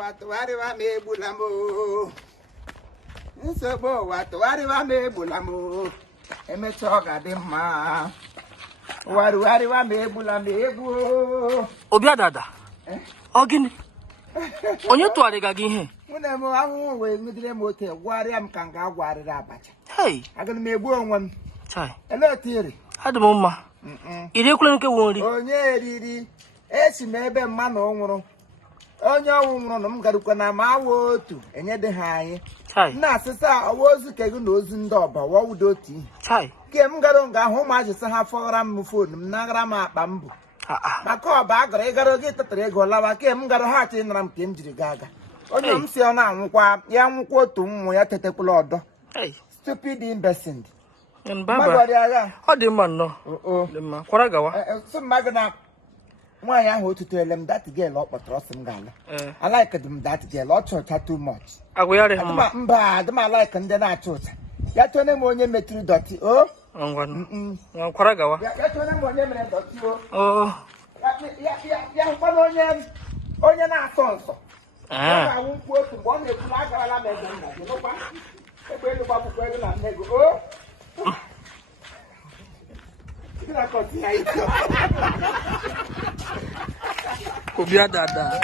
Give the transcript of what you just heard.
ụwa tụgharịwa m egbula m nsogbu ụwa tụgharịwa m egbula m emecha ọ ga-adị mma ụwa rugharịwa m egbula m egwu obi adada ọ gịnị onye tụgharịga gị ihe nwunye m ahụhụ wee ṅụdịrị m ote gwagharịa m ka m ga-agwarịrị abacha aga m egbu onwe m elee otu iri adị m mma iri ekwere nke nwe nri onye eriri esi m ebe mma na ọ nwụrụ onye ọnwụ nwụrụ na m garukwa na ma awa otu enye ha anyị nna asịsa ọwa ozu ke gị na ozu ndị ọba wawudo otu ihe ke m gara nga ahụ ụmụazị sị ha fọghara m fonu m nagara m akpa m bụ maka ọba agara ịgara oge ịtatara ego lawa ke m gara ha achọ ịnara m ka m jiri gaa aga onye m si ọ na-anwụkwa ya nwụkwa otu mmụ ya tetekwala ọdọ stupid imbecile ọ dị mma nnọọ kwara gawa mmadụ na nwaanyị ahụ otutuele m that girl ọ kpọtara ọsị m ga-ala alaiked m that girl ọ chọcha too much mba adị m alaik ndị na-acha ụcha ya tụone m onye metụrụ dọtị o kwara gawa ya tụone m onye mere dọtị o ya hụkwana onye na-asọ nsọ ọ ga-awụ mkpu otu mgbe ọ na-ekwula agarala m ebe nna gị nụkwa egbe elu gbapụkwa ego na nne gị o obi adada